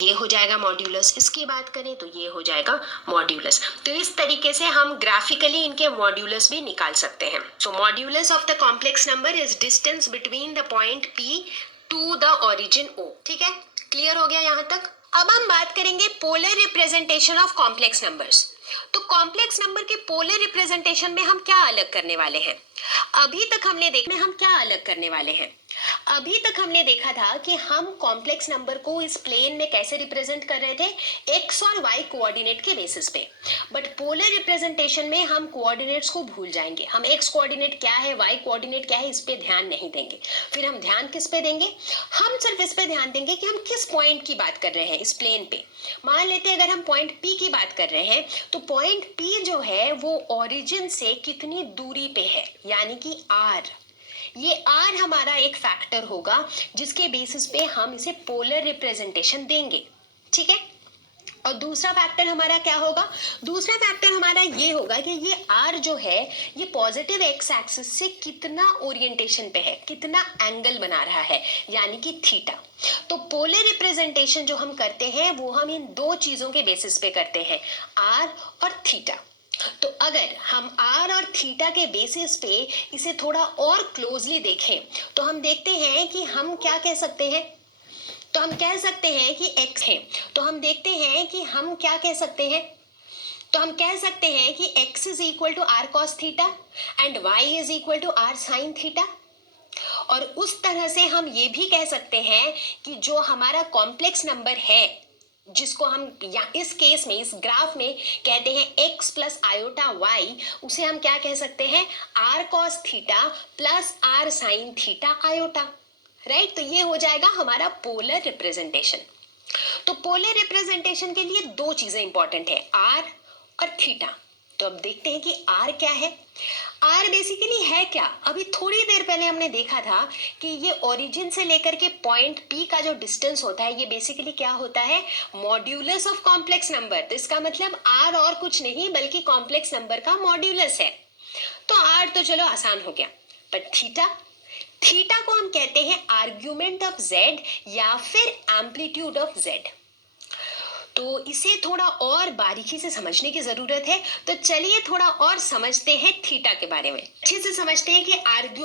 ये हो जाएगा मॉड्यूलस। इसकी बात करें तो ये हो जाएगा मॉड्यूलस। तो इस तरीके से हम ग्राफिकली इनके मॉड्यूलस भी निकाल सकते हैं। So modulus of the complex number is distance between the point P to the origin O। ठीक है, क्लियर हो गया यहाँ तक। अब हम बात करेंगे polar representation of complex numbers. तो कॉम्प्लेक्स नंबर के पोलर रिप्रेजेंटेशन में हम क्या अलग करने वाले हैं? अभी तक हमने देखा था कि हम कॉम्प्लेक्स नंबर को इस प्लेन में कैसे रिप्रेजेंट कर रहे थे, एक्स और वाई कोऑर्डिनेट के बेसिस पे। बट पोलर रिप्रेजेंटेशन में हम कोऑर्डिनेट्स को भूल जाएंगे। हम एक्स कोऑर्डिनेट क्या है, वाई कोऑर्डिनेट क्या है, इस पे ध्यान नहीं देंगे। फिर हम ध्यान किस पे देंगे? हम सिर्फ इस पे ध्यान देंगे कि हम किस पॉइंट की बात कर रहे हैं इस प्लेन पे। मान लेते हैं अगर हम पॉइंट पी की बात कर रहे हैं, तो पॉइंट पी जो है वो ओरिजिन से कितनी दूरी पे है, यानी कि आर। ये आर हमारा एक फैक्टर होगा जिसके बेसिस पे हम इसे पोलर रिप्रेजेंटेशन देंगे। ठीक है, और दूसरा फैक्टर हमारा क्या होगा? दूसरा फैक्टर हमारा ये होगा कि ये आर जो है ये पॉजिटिव एक्स एक्सिस से कितना ओरिएंटेशन पे है, कितना एंगल बना रहा है, यानी कि थीटा। तो पोलर रिप्रेजेंटेशन जो हम करते हैं वो हम इन दो चीजों के बेसिस पे करते हैं, आर और थीटा। तो अगर हम आर और थीटा के बेसिस पे इसे थोड़ा और क्लोजली देखें तो हम देखते हैं कि हम क्या कह सकते हैं, तो हम कह सकते हैं कि x है। तो हम देखते हैं कि हम क्या कह सकते हैं, तो हम कह सकते हैं कि x is equal to r cos theta and y is equal to r sine theta. और उस तरह से हम ये भी कह सकते हैं कि जो हमारा कॉम्प्लेक्स नंबर है जिसको हम या इस केस में इस ग्राफ में कहते हैं x प्लस आयोटा वाई, उसे हम क्या कह सकते हैं, r cos theta plus r sine theta iota. Right, तो ये हो जाएगा हमारा पोलर रिप्रेजेंटेशन। तो पोलर रिप्रेजेंटेशन के लिए दो चीजें इंपॉर्टेंट है, आर और थीटा। तो अब देखते हैं कि आर क्या है। आर बेसिकली है क्या? अभी थोड़ी देर पहले हमने देखा था कि ये ओरिजिन से लेकर के पॉइंट पी का जो डिस्टेंस होता है ये बेसिकली क्या होता है, मॉड्यूलस ऑफ कॉम्प्लेक्स नंबर। तो इसका मतलब आर और कुछ नहीं बल्कि कॉम्प्लेक्स नंबर का मॉड्यूलस है। तो आर तो चलो आसान हो गया, पर थीटा, थीटा को हम कहते हैं आर्ग्यूमेंट ऑफ जेड या फिर एम्पलीट्यूड ऑफ जेड। तो इसे थोड़ा और बारीकी से समझने की जरूरत है। तो चलिए थोड़ा और समझते हैं थीटा के बारे में, अच्छे से समझते हैं कि आर्ग्यूमेंट